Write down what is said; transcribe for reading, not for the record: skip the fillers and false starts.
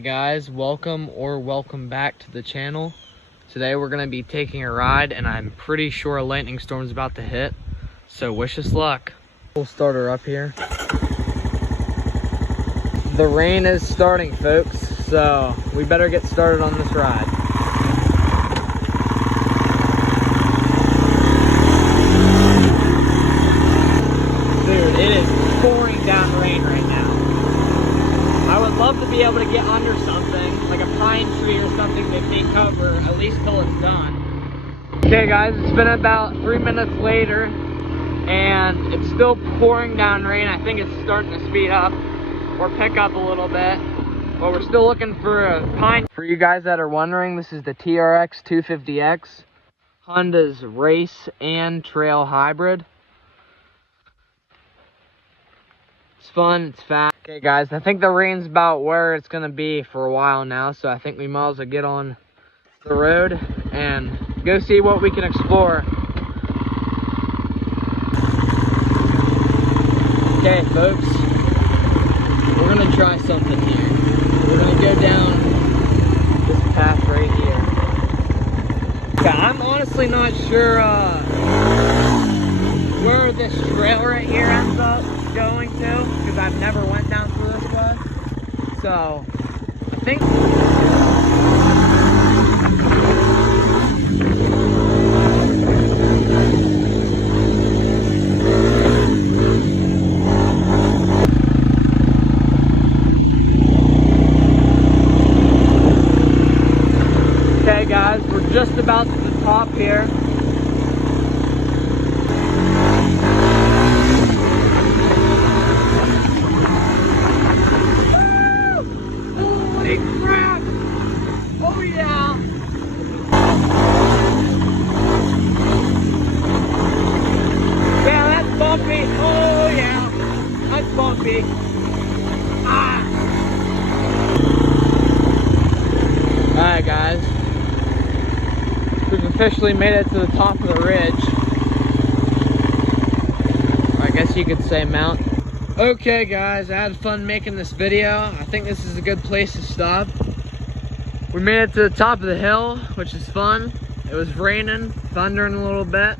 Hey guys, welcome back to the channel. Today we're going to be taking a ride and I'm pretty sure a lightning storm is about to hit, so wish us luck. We'll start her up here. The rain is starting, folks, so we better get started on this ride. Dude, it is pouring down rain right now. I would love to be able to get under something, like a pine tree or something that may cover, at least till it's done. Okay guys, it's been about 3 minutes later, and it's still pouring down rain. I think it's starting to speed up, or pick up a little bit. But we're still looking for a pine. For you guys that are wondering, this is the TRX 250X, Honda's race and trail hybrid. It's fun, it's fast. Okay guys, I think the rain's about where it's gonna be for a while now, so I think we might as well get on the road and go see what we can explore. Okay folks, we're gonna try something here. We're gonna go down this path right here. Okay, I'm honestly not sure where this trail right here ends up going to, because I've never went down through this way. So I think okay guys, we're just about to the top here. Oh yeah! Yeah, that's bumpy. Oh yeah, that's bumpy. Ah! Alright guys, we've officially made it to the top of the ridge. I guess you could say mountain. Okay guys, I had fun making this video. I think this is a good place to stop. We made it to the top of the hill, which is fun. It was raining, thundering a little bit.